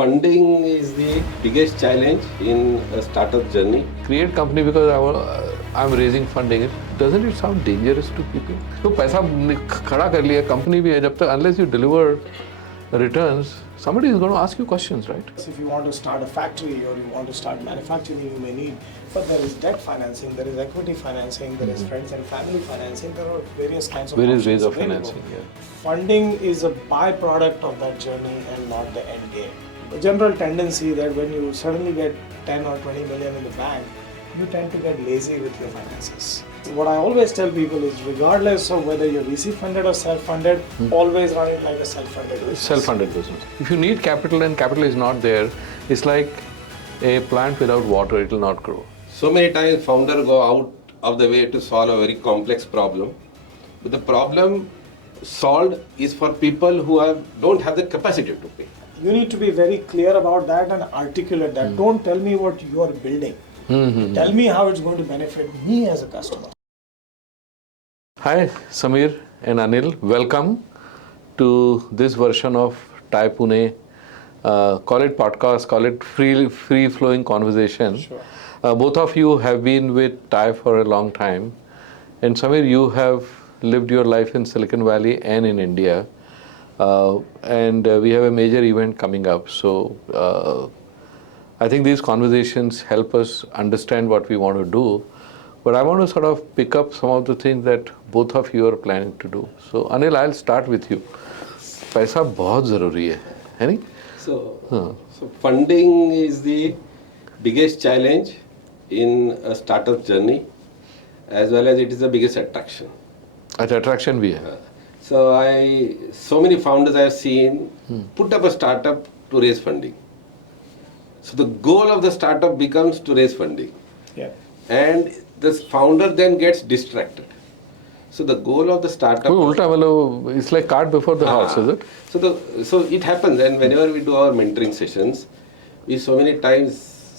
funding is the biggest challenge in a startup journey. Create company because I'm raising funding. Doesn't it sound dangerous to people? तो पैसा खड़ा कर लिया, company भी है, जब तक unless you deliver returns, somebody is going to ask you questions, right? If you want to start a factory or you want to start manufacturing, you may need, but there is debt financing, there is equity financing, there is friends and family financing, there are various kinds of Various ways options of available. financing, yeah. Funding is a byproduct of that journey and not the end game. The general tendency that when you suddenly get 10 or 20 million in the bank, you tend to get lazy with your finances. What I always tell people is regardless of whether you're VC funded or self-funded, always run it like a self-funded business. Self-funded business. If you need capital and capital is not there, it's like a plant without water, it will not grow. So many times founders go out of the way to solve a very complex problem. But the problem solved is for people who don't have the capacity to pay. You need to be very clear about that and articulate that. Don't tell me what you are building. Tell me how it's going to benefit me as a customer. Hi, Samir and Anil. Welcome to this version of TiE Pune. Call it podcast, call it free-flowing conversation. Sure. Both of you have been with TiE for a long time. And Samir, you have lived your life in Silicon Valley and in India. And we have a major event coming up. So I think these conversations help us understand what we want to do. But I want to sort of pick up some of the things that both of you are planning to do. So Anil, I'll start with you. पैसा बहुत ज़रूरी है नहीं? So funding is the biggest challenge in a startup journey, as well as it is the biggest attraction. अच्छा, attraction भी है. So many founders I have seen put up a startup to raise funding. So the goal of the startup becomes to raise funding. Yeah. And this founder then gets distracted. So the goal of the startup... उल्टा मतलब it's like cart before the horse, is it? So it happens, and whenever we do our mentoring sessions, we so many times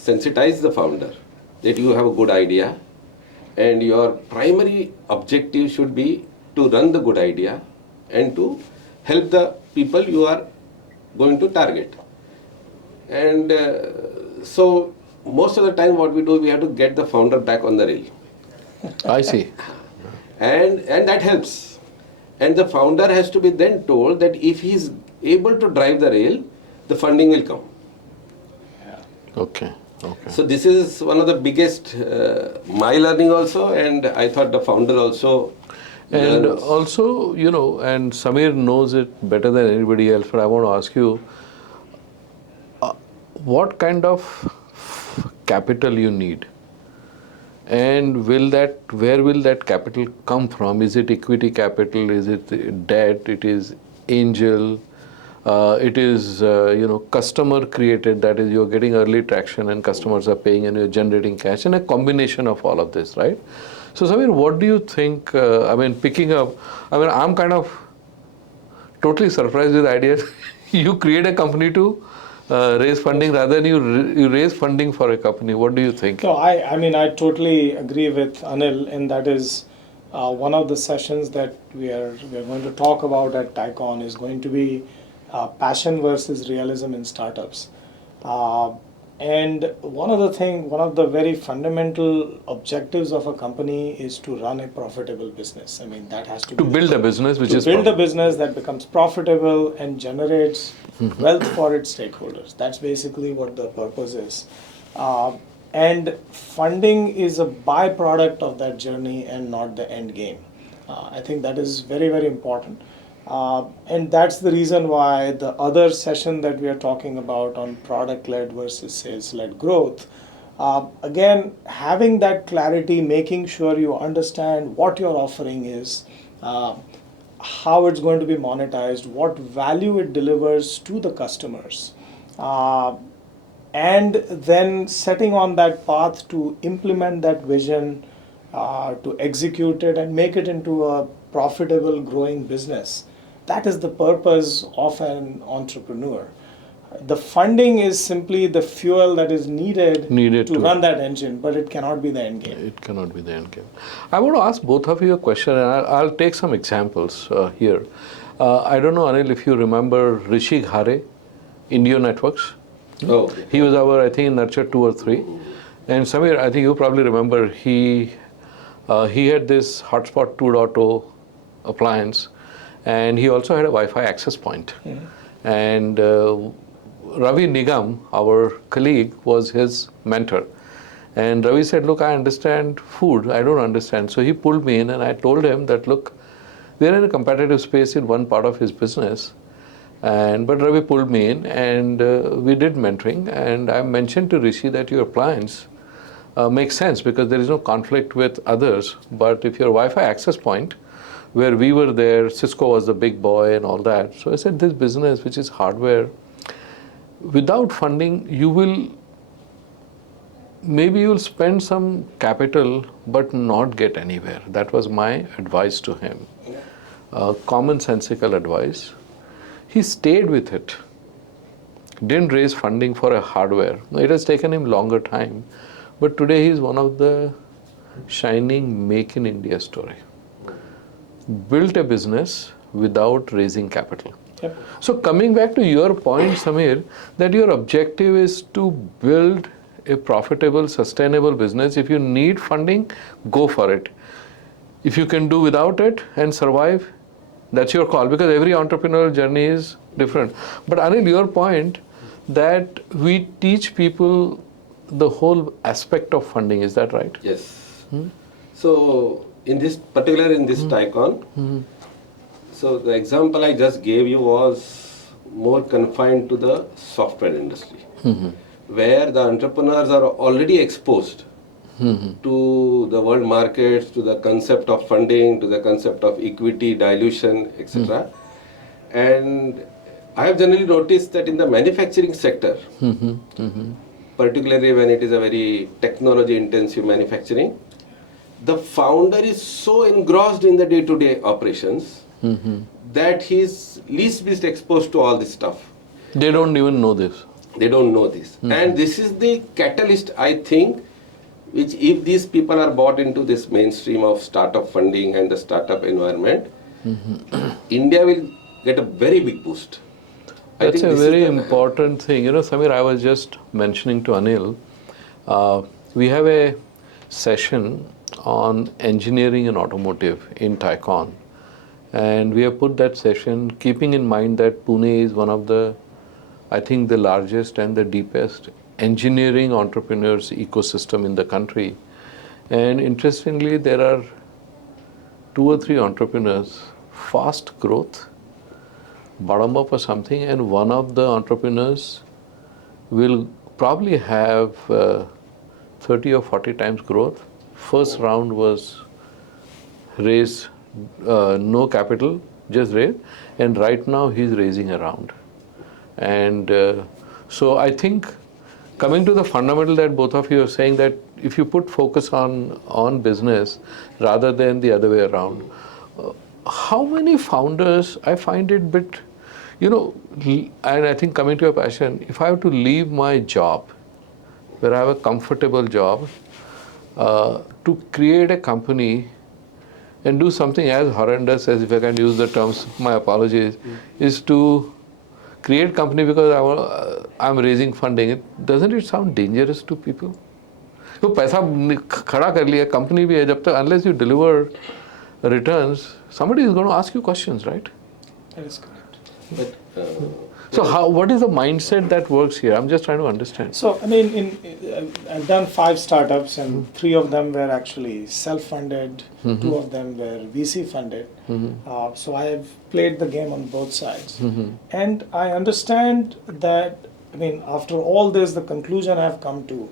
sensitize the founder that you have a good idea and your primary objective should be to run the good idea and to help the people you are going to target. And so most of the time what we do, we have to get the founder back on the rail. I see. And that helps. And the founder has to be then told that if he is able to drive the rail, the funding will come. Okay. So this is one of the biggest, my learning also, and I thought the founder also And learns. also, you know, and Samir knows it better than anybody else, but I want to ask you, what kind of capital you need? And where will that capital come from? Is it equity capital? Is it debt? It is angel? It is, customer created, that is you're getting early traction and customers are paying and you're generating cash, and a combination of all of this, right? So Samir, what do you think, I'm kind of totally surprised with the idea you create a company to raise funding rather than you raise funding for a company. What do you think? No, I totally agree with Anil, and that is one of the sessions that we are going to talk about at TiECon is going to be passion versus realism in startups. And one of the very fundamental objectives of a company is to run a profitable business. I mean, that has to be Build a business which is build a business that becomes profitable and generates wealth for its stakeholders. That's basically what the purpose is. And funding is a byproduct of that journey and not the end game. I think that is very, very important. And that's the reason why the other session that we are talking about on product-led versus sales-led growth, again, having that clarity, making sure you understand what your offering is, how it's going to be monetized, what value it delivers to the customers, and then setting on that path to implement that vision, to execute it and make it into a profitable, growing business. That is the purpose of an entrepreneur. The funding is simply the fuel that is needed to run that engine, but it cannot be the end game. It cannot be the end game. I want to ask both of you a question, and I'll take some examples here. I don't know, Anil, if you remember Rishi Ghare, Indio Networks. Oh, okay. He was our, I think, in nurture 2 or 3. And Samir, I think you probably remember, he had this Hotspot 2.0 appliance, and he also had a Wi-Fi access point. And Ravi Nigam, our colleague, was his mentor. And Ravi said, look, I understand food, I don't understand. So he pulled me in and I told him that, look, we're in a competitive space in one part of his business. But Ravi pulled me in and we did mentoring. And I mentioned to Rishi that your appliance makes sense because there is no conflict with others. But if your Wi-Fi access point, where we were there, Cisco was the big boy and all that. So I said, this business, which is hardware, without funding, maybe you'll spend some capital but not get anywhere. That was my advice to him. Commonsensical advice. He stayed with it. Didn't raise funding for a hardware. It has taken him longer time. But today he is one of the shining Make in India story. Built a business without raising capital. Yep. So coming back to your point, Samir, that your objective is to build a profitable, sustainable business. If you need funding, go for it. If you can do without it and survive, that's your call, because every entrepreneurial journey is different. But Anil, your point that we teach people the whole aspect of funding, is that right? Yes. So in this Tycon, so the example I just gave you was more confined to the software industry, where the entrepreneurs are already exposed to the world markets, to the concept of funding, to the concept of equity, dilution, etc. And I have generally noticed that in the manufacturing sector, particularly when it is a very technology intensive manufacturing, the founder is so engrossed in the day-to-day operations that he is least exposed to all this stuff. They don't even know this. They don't know this. And this is the catalyst, I think, which if these people are bought into this mainstream of startup funding and the startup environment, India will get a very big boost. That's a very important thing. You know, Samir, I was just mentioning to Anil, we have a session on engineering and automotive in Tycon. And we have put that session keeping in mind that Pune is one of the, I think, the largest and the deepest engineering entrepreneurs ecosystem in the country. And interestingly, there are 2 or 3 entrepreneurs, fast growth, bottom up or something, and one of the entrepreneurs will probably have 30 or 40 times growth. First round was raised, no capital, just raised, and right now he's raising a round. And so I think, coming to the fundamental that both of you are saying, that if you put focus on business rather than the other way around, how many founders, I find it bit, you know, and I think coming to your passion, if I have to leave my job, where I have a comfortable job, to create a company and do something as horrendous as, if I can use the terms, my apologies, is to create company because I'm raising funding. Doesn't it sound dangerous to people? तो पैसा खड़ा कर लिया, company भी है, जब तक unless you deliver returns, somebody is going to ask you questions, right? That is correct. But, so what is the mindset that works here? I'm just trying to understand. So, I mean, I've done 5 startups and 3 of them were actually self-funded, 2 of them were VC-funded. So I have played the game on both sides. And I understand that, I mean, after all this, the conclusion I have come to,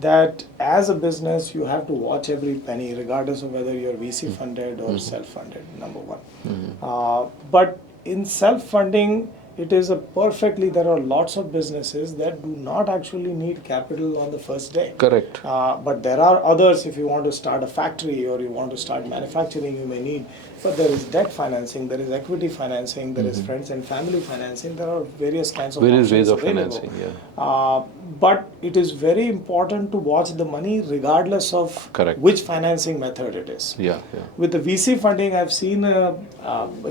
that as a business, you have to watch every penny, regardless of whether you're VC-funded or self-funded, number one. But in self-funding, it is there are lots of businesses that do not actually need capital on the first day. Correct. But there are others, if you want to start a factory or you want to start manufacturing, you may need. But there is debt financing, there is equity financing, there is friends and family financing, there are various kinds of various ways of available. financing, yeah. But it is very important to watch the money regardless of which financing method it is. Yeah. With the VC funding, I've seen a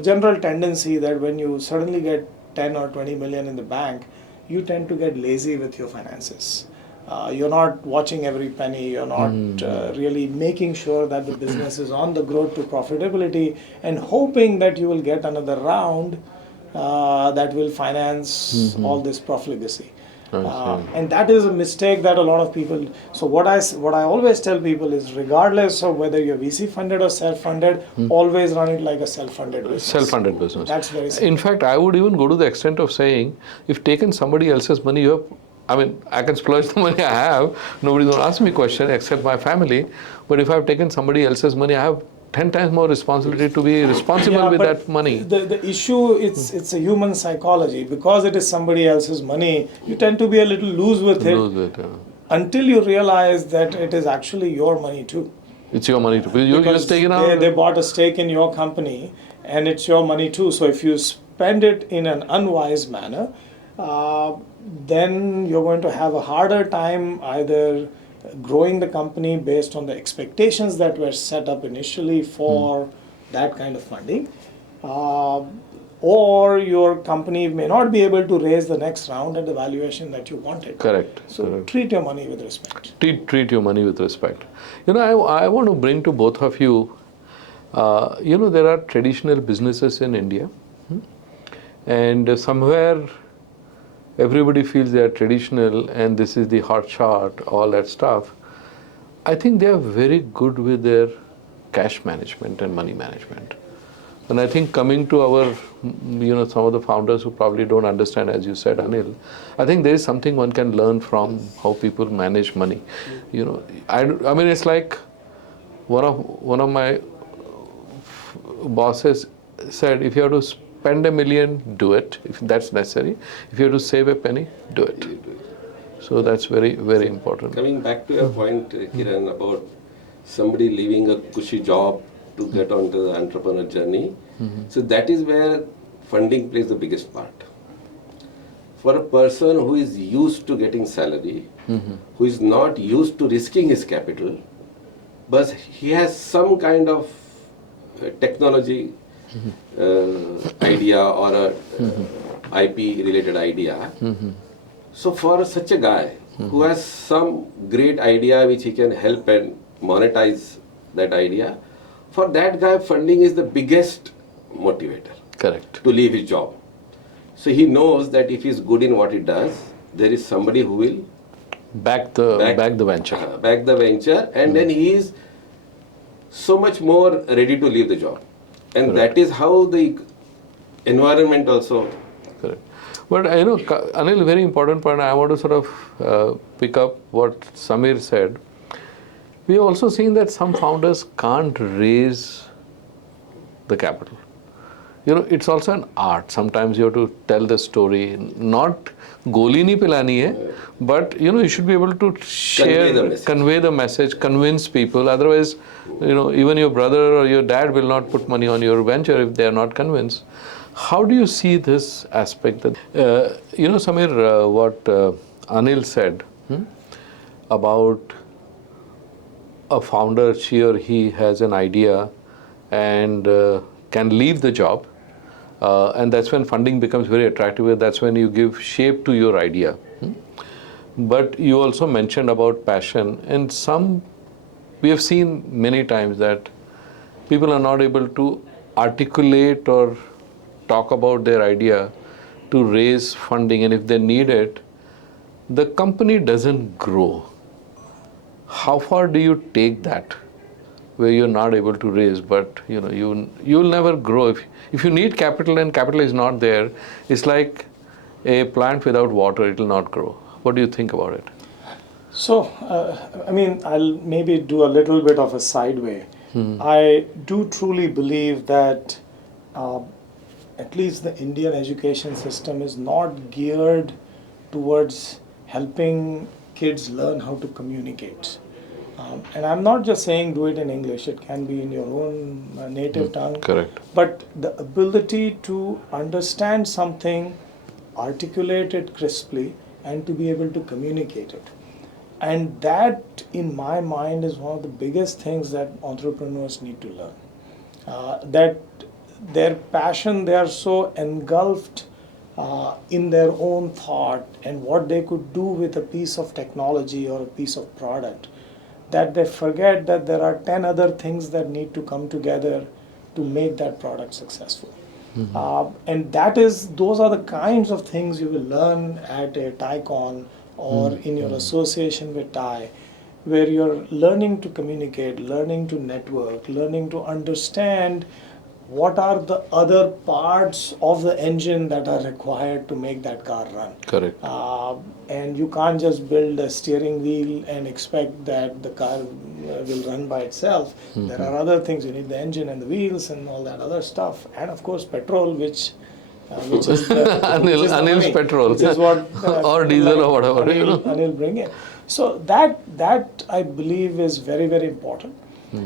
general tendency that when you suddenly get 10 or 20 million in the bank, you tend to get lazy with your finances. You're not watching every penny, you're not really making sure that the business is on the growth to profitability and hoping that you will get another round that will finance all this profligacy. And that is a mistake that a lot of people. So what I always tell people is, regardless of whether you're VC funded or self funded, always run it like a self funded business. Self-funded business. That's very simple. In fact, I would even go to the extent of saying, if taken somebody else's money, you have, I mean, I can splurge the money I have. Nobody's going to ask me a question except my family. But if I've taken somebody else's money, I have 10 times more responsibility to be responsible with but that money. The issue, it's a human psychology. Because it is somebody else's money, you tend to be a little loose with it until you realize that it is actually your money too. It's your money too. You Because just take it out. they bought a stake in your company and it's your money too. So if you spend it in an unwise manner, then you're going to have a harder time either growing the company based on the expectations that were set up initially for that kind of funding, or your company may not be able to raise the next round at the valuation that you wanted. Correct. So correct. treat your money with respect. Treat your money with respect. You know, I want to bring to both of you, you know, there are traditional businesses in India, and somewhere everybody feels they are traditional and this is the hot shot, all that stuff. I think they are very good with their cash management and money management. And I think coming to our, you know, some of the founders who probably don't understand, as you said, Anil, I think there is something one can learn from how people manage money. You know, I mean, it's like one of my bosses said, if you have to spend $1 million, do it, if that's necessary. If you have to save a penny, do it. So that's very, very important. Coming back to your point, Kiran, about somebody leaving a cushy job to get onto the entrepreneur journey. So that is where funding plays the biggest part. For a person who is used to getting salary, who is not used to risking his capital, but he has some kind of technology idea or a IP related idea. So for such a guy who has some great idea which he can help and monetize that idea, for that guy funding is the biggest motivator. Correct. To leave his job. So he knows that if he's good in what he does, there is somebody who will back the venture. Back the venture, and then he is so much more ready to leave the job. And that is how the environment also. Correct. But you know, Anil, very important point, I want to sort of pick up what Samir said. We have also seen that some founders can't raise the capital. You know, it's also an art. Sometimes you have to tell the story. Not goli nahi pilani hai, but you know, you should be able to share, convey the message, convince people. Otherwise, you know, even your brother or your dad will not put money on your venture if they are not convinced. How do you see this aspect? That you know, Samir, what Anil said about a founder, she or he has an idea and can leave the job, and that's when funding becomes very attractive. That's when you give shape to your idea. But you also mentioned about passion, and we have seen many times that people are not able to articulate or talk about their idea to raise funding, and if they need it, the company doesn't grow. How far do you take that, where you're not able to raise, but you know, you'll never grow. If you need capital and capital is not there, it's like a plant without water, it will not grow. What do you think about it? So, I mean, I'll maybe do a little bit of a sideway. I do truly believe that at least the Indian education system is not geared towards helping kids learn how to communicate. And I'm not just saying do it in English, it can be in your own native tongue. Correct. But the ability to understand something, articulate it crisply, and to be able to communicate it. And that, in my mind, is one of the biggest things that entrepreneurs need to learn. That their passion, they are so engulfed in their own thought and what they could do with a piece of technology or a piece of product, that they forget that there are 10 other things that need to come together to make that product successful. And those are the kinds of things you will learn at a TiECon or in your association with TiE, where you're learning to communicate, learning to network, learning to understand what are the other parts of the engine that are required to make that car run. Correct. And you can't just build a steering wheel and expect that the car will run by itself. There are other things. You need the engine and the wheels and all that other stuff, and of course petrol, which is the, Anil's money, petrol, which is what or diesel or whatever, Anil bring in. So that I believe is very, very important.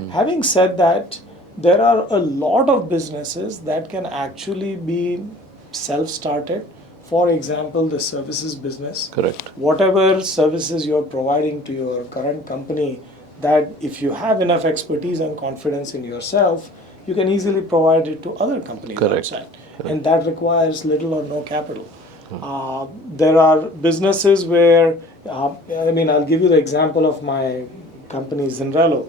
Having said that, there are a lot of businesses that can actually be self-started. For example, the services business. Correct. Whatever services you're providing to your current company, that if you have enough expertise and confidence in yourself, you can easily provide it to other companies outside. And that requires little or no capital. There are businesses where, I'll give you the example of my company Zinrelo.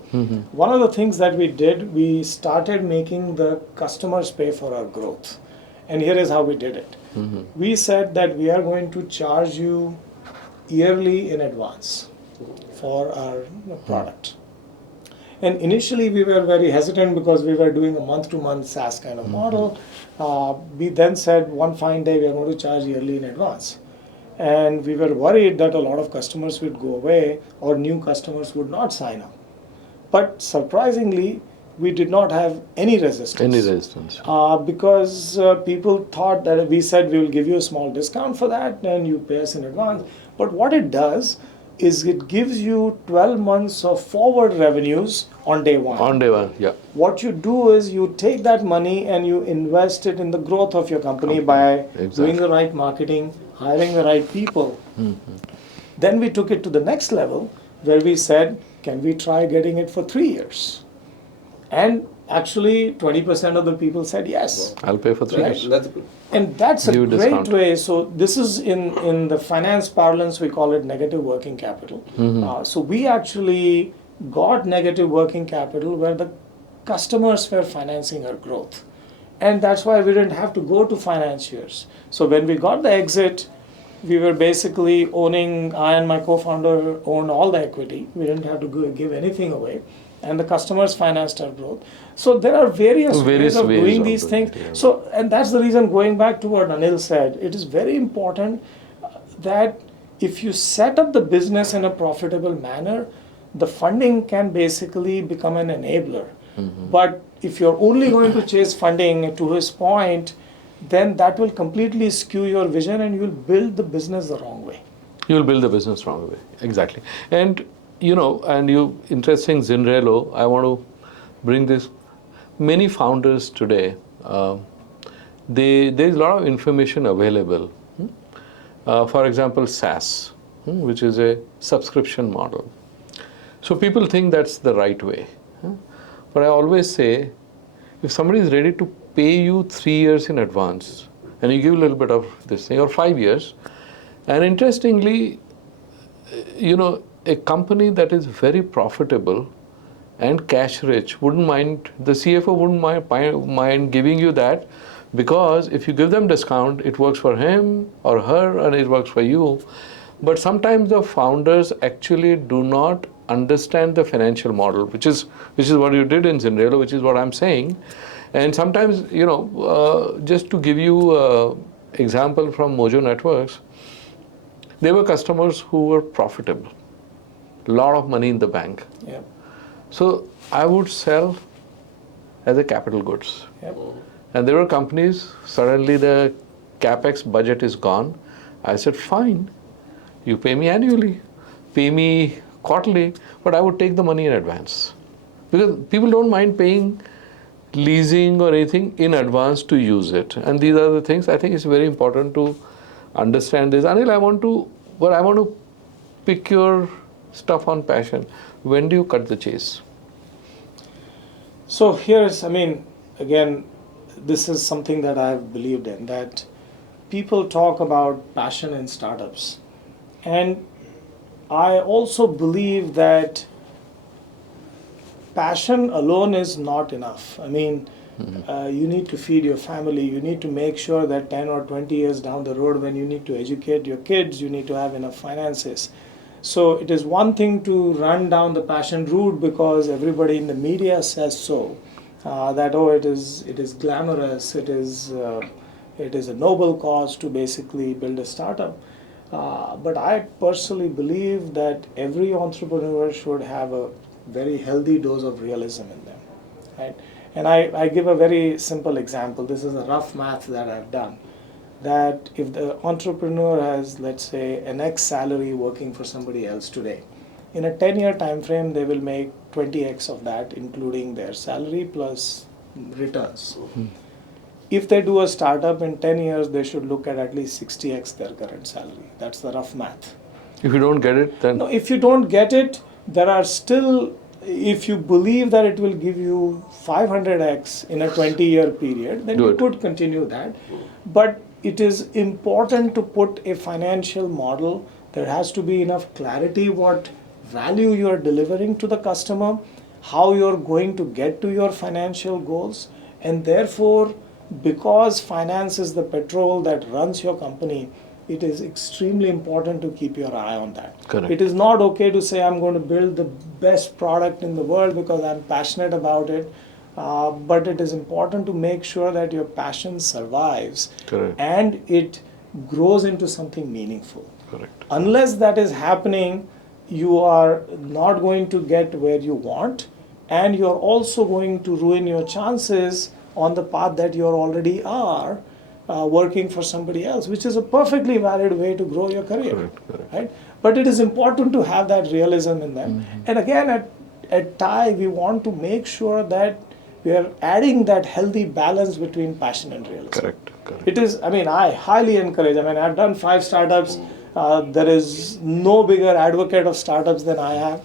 One of the things that we did, we started making the customers pay for our growth. And here is how we did it. We said that we are going to charge you yearly in advance for our product. And initially we were very hesitant because we were doing a month-to-month SaaS kind of model. We then said one fine day we are going to charge yearly in advance. And we were worried that a lot of customers would go away or new customers would not sign up. But surprisingly, we did not have any resistance. Because people thought that we said we will give you a small discount for that and you pay us in advance. But what it does is it gives you 12 months of forward revenues on day one. On day one, yeah. What you do is you take that money and you invest it in the growth of your company by doing the right marketing, hiring the right people. Then we took it to the next level where we said, can we try getting it for 3 years? And actually 20% of the people said yes. I'll pay for 3 years. That's good. And that's a Give great discount. way. So this is in the finance parlance, we call it negative working capital. So we actually got negative working capital where the customers were financing our growth. And that's why we didn't have to go to financiers. So when we got the exit, we were basically owning, I and my co-founder owned all the equity. We didn't have to give anything away. And the customers financed our growth. So there are various ways of doing these things. So, and that's the reason, going back to what Anil said, it is very important that if you set up the business in a profitable manner, the funding can basically become an enabler. But if you're only going to chase funding, to his point, then that will completely skew your vision and you'll build the business the wrong way. You'll build the business wrong way. Exactly. And interesting Zinrelo, I want to bring this. Many founders today, there is a lot of information available. For example, SaaS, which is a subscription model. So people think that's the right way. But I always say, if somebody is ready to pay you 3 years in advance, and you give a little bit of this thing, or 5 years, and interestingly, a company that is very profitable and cash rich wouldn't mind, the CFO wouldn't mind giving you that, because if you give them discount, it works for him or her and it works for you. But sometimes the founders actually do not understand the financial model, which is what you did in Zinrelo, which is what I'm saying. And sometimes, just to give you example from Mojo Networks, there were customers who were profitable. Lot of money in the bank. Yep. So I would sell as a capital goods. Yep. And there were companies, suddenly the capex budget is gone. I said, fine, you pay me annually, pay me quarterly, but I would take the money in advance. Because people don't mind paying leasing or anything in advance to use it. And these are the things I think it's very important to understand this. Anil, I want to pick your stuff on passion. When do you cut the chase? So here's, again, this is something that I've believed in, that people talk about passion in startups. And I also believe that passion alone is not enough. I mean, you need to feed your family. You need to make sure that 10 or 20 years down the road, when you need to educate your kids, you need to have enough finances. So it is one thing to run down the passion route because everybody in the media says so. That it is glamorous. It is a noble cause to basically build a startup. But I personally believe that every entrepreneur should have a very healthy dose of realism in them, right? And I give a very simple example. This is a rough math that I've done. That if the entrepreneur has, let's say, an X salary working for somebody else today, in a 10-year time frame, they will make 20x of that, including their salary plus returns. If they do a startup in 10 years, they should look at least 60x their current salary. That's the rough math. If you don't get it, then... No, if you don't get it, there are still, if you believe that it will give you 500x in a 20-year period, then you could continue that. But it is important to put a financial model. There has to be enough clarity what value you are delivering to the customer, how you're going to get to your financial goals, and therefore, because finance is the petrol that runs your company, it is extremely important to keep your eye on that. Correct. It is not okay to say I'm going to build the best product in the world because I'm passionate about it, but it is important to make sure that your passion survives. Correct. And it grows into something meaningful. Correct. Unless that is happening, you are not going to get where you want, and you're also going to ruin your chances on the path that you already are, working for somebody else, which is a perfectly valid way to grow your career. Correct. Right? But it is important to have that realism in them. And again, at TiE, we want to make sure that we are adding that healthy balance between passion and realism. Correct. It is, I highly encourage, I've done 5 startups. There is no bigger advocate of startups than I have.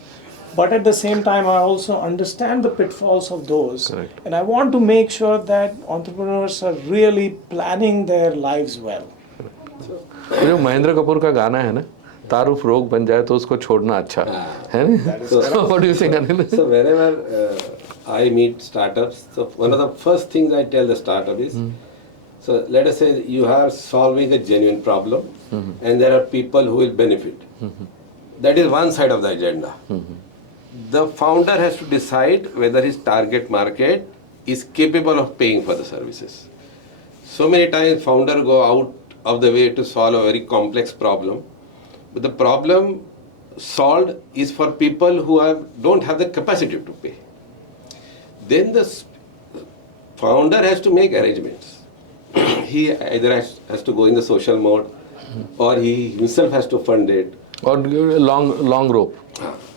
But at the same time, I also understand the pitfalls of those. Correct. And I want to make sure that entrepreneurs are really planning their lives well. जो महेंद्र कपूर का गाना है ना, तारुफ रोग बन जाए तो उसको छोड़ना अच्छा है ना? So what do you think, Anil? So whenever I meet startups, so one of the first things I tell the startup is, so let us say you are solving a genuine problem, and there are people who will benefit. That is one side of the agenda. The founder has to decide whether his target market is capable of paying for the services. So many times founders go out of the way to solve a very complex problem, but the problem solved is for people who don't have the capacity to pay. Then the founder has to make arrangements. He either has to go in the social mode, or he himself has to fund it. Or long rope.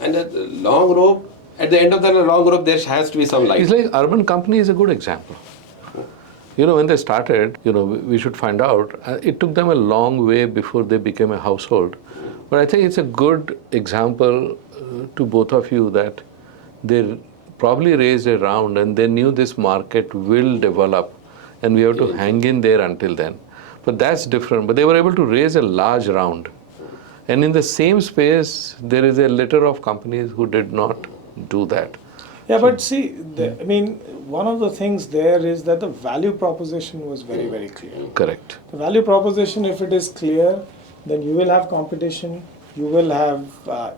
And the long rope, at the end of the long rope, there has to be some light. It's like Urban Company is a good example. When they started, we should find out, it took them a long way before they became a household. But I think it's a good example to both of you that they probably raised a round and they knew this market will develop and we have to hang in there until then. But that's different. But they were able to raise a large round. And in the same space, there is a litter of companies who did not do that. Yeah, but see, one of the things there is that the value proposition was very, very clear. Correct. The value proposition, if it is clear, then you will have competition, you will have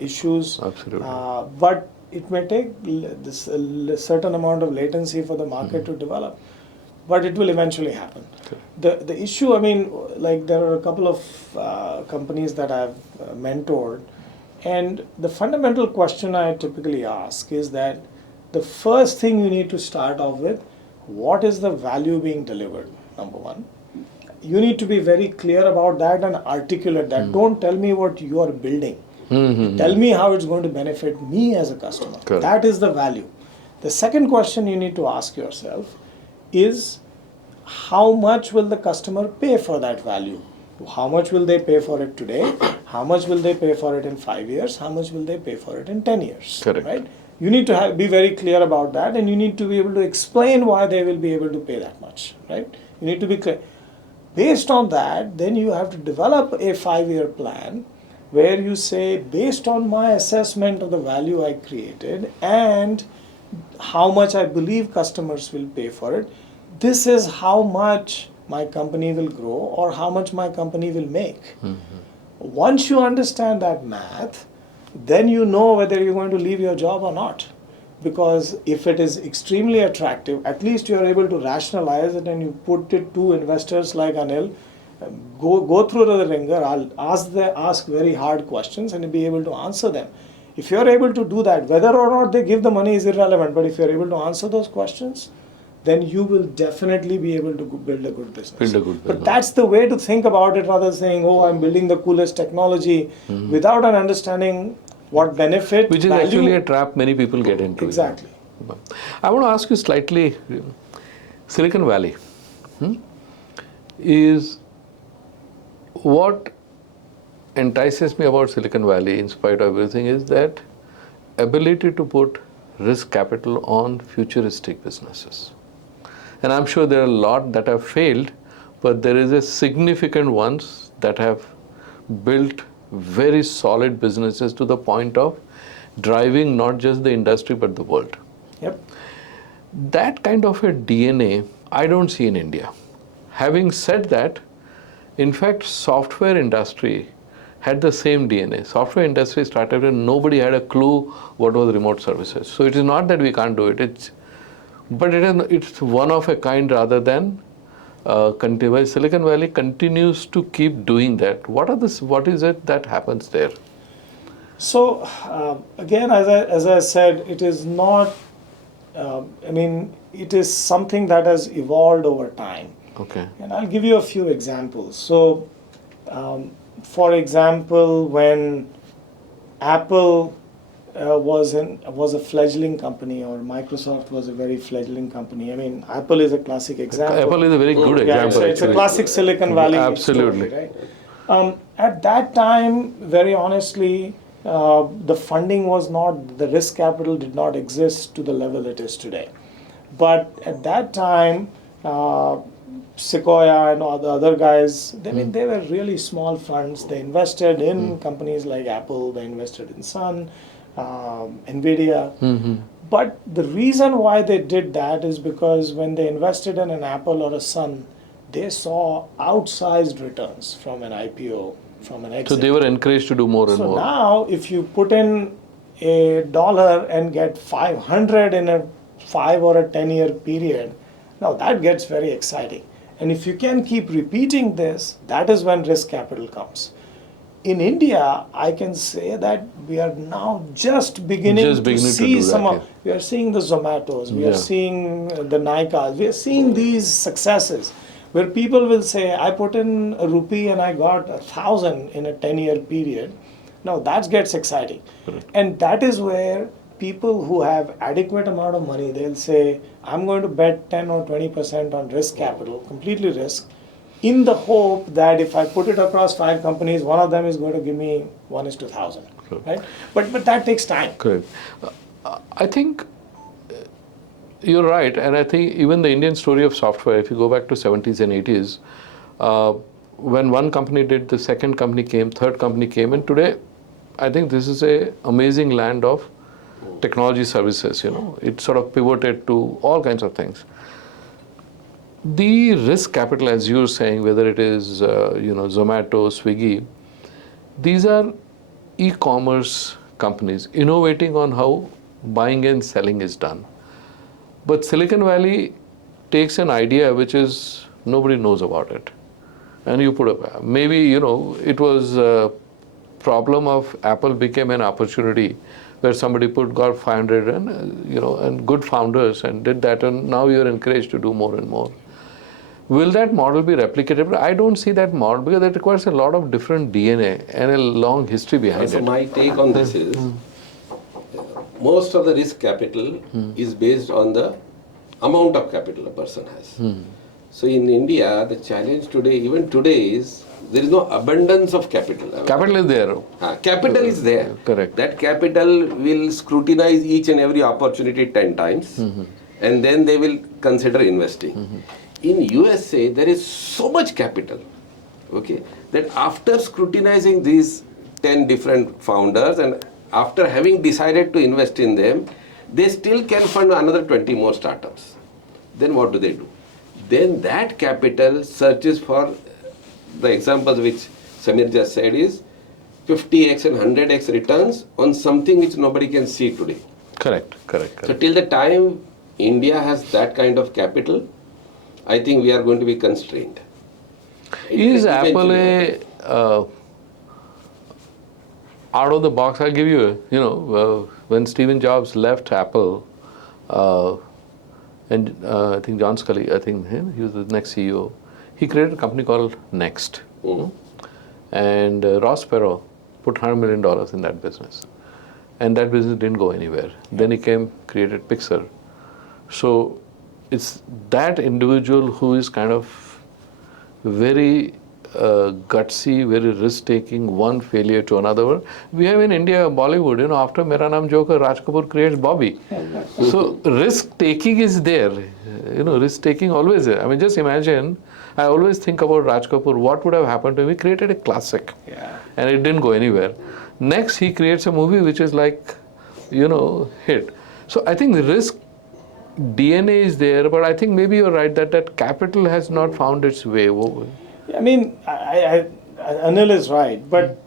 issues. Absolutely. But it may take this a certain amount of latency for the market to develop. But it will eventually happen. Okay. The issue, there are a couple of companies that I've mentored, and the fundamental question I typically ask is that the first thing you need to start off with, what is the value being delivered, number one. You need to be very clear about that and articulate that. Don't tell me what you are building. Tell me how it's going to benefit me as a customer. Correct. That is the value. The second question you need to ask yourself is, how much will the customer pay for that value? How much will they pay for it today? How much will they pay for it in 5 years? How much will they pay for it in 10 years? Correct. Right? You need to be very clear about that, and you need to be able to explain why they will be able to pay that much. Right? You need to be clear. Based on that, then you have to develop a 5-year plan where you say, based on my assessment of the value I created and how much I believe customers will pay for it, this is how much my company will grow or how much my company will make. Once you understand that math, then you know whether you're going to leave your job or not. Because if it is extremely attractive, at least you are able to rationalize it and you put it to investors like Anil. Go through the ringer. I'll ask very hard questions and be able to answer them. If you're able to do that, whether or not they give the money is irrelevant. But if you're able to answer those questions, then you will definitely be able to build a good business. Build a good business. But that's the way to think about it, rather than saying, "Oh, I'm building the coolest technology," without an understanding what benefit, Which is value. actually a trap many people get into. Exactly. I want to ask you slightly, Silicon Valley is what entices me about Silicon Valley in spite of everything is that ability to put risk capital on futuristic businesses. And I'm sure there are a lot that have failed, but there is a significant ones that have built very solid businesses to the point of driving not just the industry but the world. Yep. That kind of a DNA I don't see in India. Having said that, in fact, software industry had the same DNA. Software industry started and nobody had a clue what was remote services. So it is not that we can't do it. It's one of a kind rather than continuous. Silicon Valley continues to keep doing that. What is it that happens there? So again, as I said, it is not. It is something that has evolved over time. Okay. And I'll give you a few examples. So, for example, when Apple was a fledgling company, or Microsoft was a very fledgling company. I mean, Apple is a classic example. Apple is a very good example. It's a classic Silicon Valley Absolutely. story, right? At that time, very honestly, the funding was not, the risk capital did not exist to the level it is today. But at that time, Sequoia and all the other guys, they were really small funds. They invested in companies like Apple, they invested in Sun, Nvidia. But the reason why they did that is because when they invested in an Apple or a Sun, they saw outsized returns from an IPO, from an exit. So they were encouraged to do more and more. So now, if you put in $1 and get 500 in a 5 or a 10-year period, now that gets very exciting. And if you can keep repeating this, that is when risk capital comes. In India, I can say that we are now just beginning to see we are seeing the Zomatos, we are seeing the Nykas, we are seeing these successes where people will say, I put in a rupee and I got 1,000 in a 10-year period. Now that gets exciting. And that is where people who have adequate amount of money, they'll say, I'm going to bet 10 or 20% on risk capital, completely risk, in the hope that if I put it across 5 companies, one of them is going to give me 1:1,000, right? But that takes time. Correct. I think you're right, and I think even the Indian story of software, if you go back to 70s and 80s, when one company did, the second company came, third company came, and today, I think this is a amazing land of technology services, It sort of pivoted to all kinds of things. The risk capital, as you're saying, whether it is, Zomato, Swiggy, these are e-commerce companies innovating on how buying and selling is done. But Silicon Valley takes an idea which is, nobody knows about it. And you put up, maybe, it was a problem of Apple became an opportunity where somebody got 500 and good founders and did that, and now you're encouraged to do more and more. Will that model be replicated? I don't see that model because it requires a lot of different DNA and a long history behind So it. my take on this is, most of the risk capital is based on the amount of capital a person has. So in India, the challenge today, even today, is there is no abundance of capital. Capital is there. Capital is there. Correct. That capital will scrutinize each and every opportunity 10 times, and then they will consider investing. in USA there is so much capital, okay, that after scrutinizing these 10 different founders and after having decided to invest in them, they still can fund another 20 more startups. Then what do? Then that capital searches for the examples which Samir just said is 50x and 100x returns on something which nobody can see today. Correct. So till the time India has that kind of capital, I think we are going to be constrained. Is Apple a out of the box? I'll give you, when Steve Jobs left Apple, and I think John Scully, he was the next CEO, he created a company called Next. And Ross Perot put $100 million in that business. And that business didn't go anywhere. Then he created Pixar. So it's that individual who is kind of very gutsy, very risk-taking, one failure to another. We have in India, Bollywood, after Mera Naam Joker, Raj Kapoor creates Bobby. So risk-taking is there. Risk-taking always is. I mean, just imagine, I always think about Raj Kapoor, what would have happened to him? He created a classic. Yeah. And it didn't go anywhere. Next, he creates a movie which is like, hit. So I think the risk DNA is there, but I think maybe you're right that capital has not found its way. I mean, Anil is right, but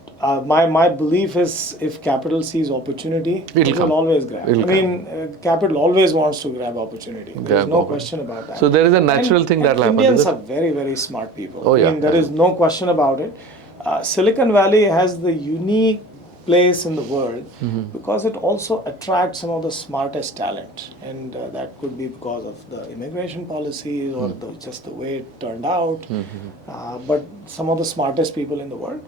my belief is if capital sees opportunity, it will always grab. Capital always wants to grab opportunity. There's no question about that. So there is a natural thing that happens. Indians are very, very smart people. Oh, yeah. There is no question about it. Silicon Valley has the unique place in the world because it also attracts some of the smartest talent, and that could be because of the immigration policies or just the way it turned out. But some of the smartest people in the world.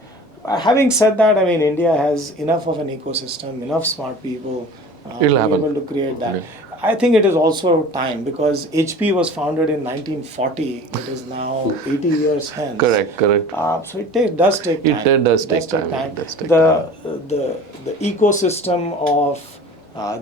Having said that, India has enough of an ecosystem, enough smart people to be able to create that. Yeah. I think it is also time because HP was founded in 1940. It is now 80 years hence. Correct. So it does take time. It does take time. The ecosystem of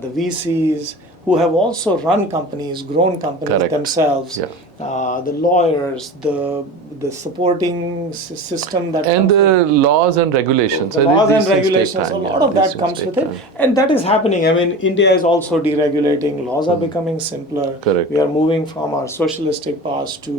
the VCs who have also run companies, grown companies themselves, the lawyers, the supporting system that and the laws and regulations. A lot of that comes with it, and that is happening. India is also deregulating. Laws are becoming simpler. Correct. We are moving from our socialistic past to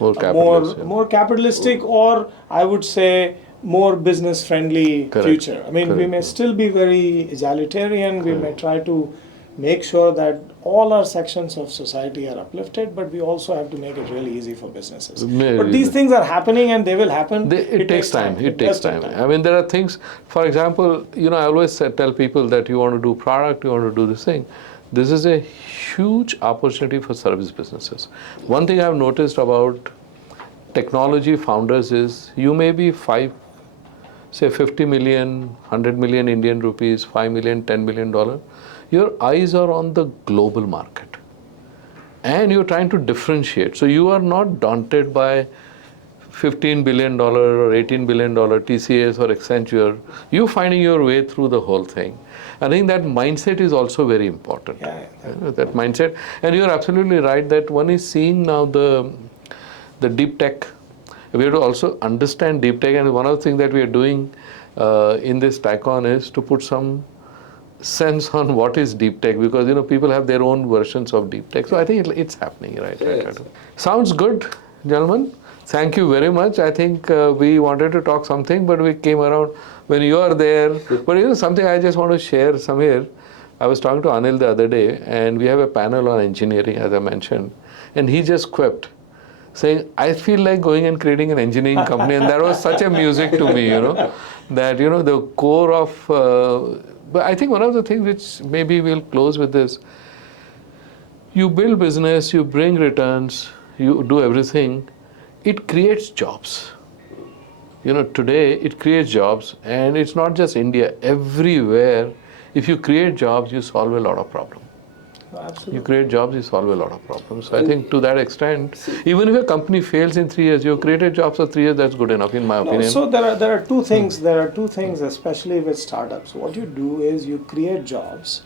more capitalistic, or I would say more business friendly future. We may still be very egalitarian. We may try to make sure that all our sections of society are uplifted, but we also have to make it really easy for businesses. But these things are happening and they will happen. It takes time. It takes time. There are things, for example, I always tell people that you want to do product, you want to do this thing. This is a huge opportunity for service businesses. One thing I've noticed about technology founders is you may be 50 million, 100 million Indian rupees, 5 million, $10 million. Your eyes are on the global market and you're trying to differentiate. So you are not daunted by $15 billion or $18 billion TCS or Accenture. You're finding your way through the whole thing. I think that mindset is also very important. That mindset. And you're absolutely right that one is seeing now the deep tech. We have to also understand deep tech, and one of the things that we are doing in this TiECon is to put some sense on what is deep tech, because people have their own versions of deep tech. So I think it's happening, right? Sounds good, gentlemen. Thank you very much. I think we wanted to talk something, but we came around when you are there. But something I just want to share, Samir. I was talking to Anil the other day, and we have a panel on engineering, as I mentioned, and he just quipped, saying, I feel like going and creating an engineering company. And that was such a music to me, that, the core of, but I think one of the things which maybe we'll close with this, you build business, you bring returns, you do everything, it creates jobs. Today it creates jobs, and it's not just India, everywhere. If you create jobs, you solve a lot of problems. Absolutely. You create jobs, you solve a lot of problems. So I think to that extent, even if a company fails in 3 years, you created jobs for 3 years, that's good enough, in my opinion. So there are two things. There are two things, especially with startups. What you do is you create jobs,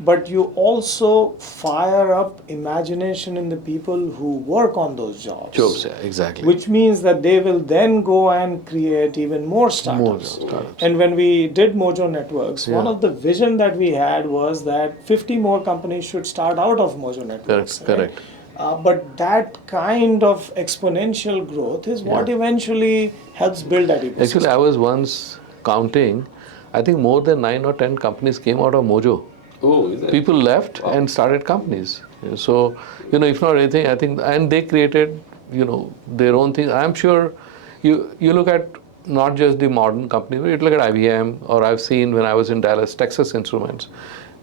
but you also fire up imagination in the people who work on those jobs. Jobs, yeah, exactly. Which means that they will then go and create even more startups. And when we did Mojo Networks, one Yeah. of the vision that we had was that 50 more companies should start out of Mojo Networks. Correct. But that kind of exponential growth is what eventually helps build that ecosystem. Actually, I was once counting, I think more than 9 or 10 companies came out of Mojo. Oh, is it? People left and started companies. So, if not anything, I think, and they created, their own thing. I'm sure you look at not just the modern companies, but you look at IBM, or I've seen when I was in Dallas, Texas Instruments.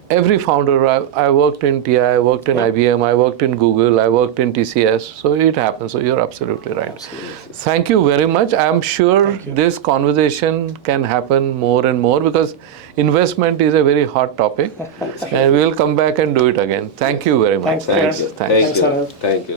Every founder, I worked in TI, I worked in IBM, I worked in Google, I worked in TCS. So it happens. So you're absolutely right. Absolutely. Thank you very much. I'm sure this conversation can happen more and more because investment is a very hot topic and we'll come back and do it again. Thank you very much. Thanks, Kiran. Thank you. Thanks, Anil. Thank you.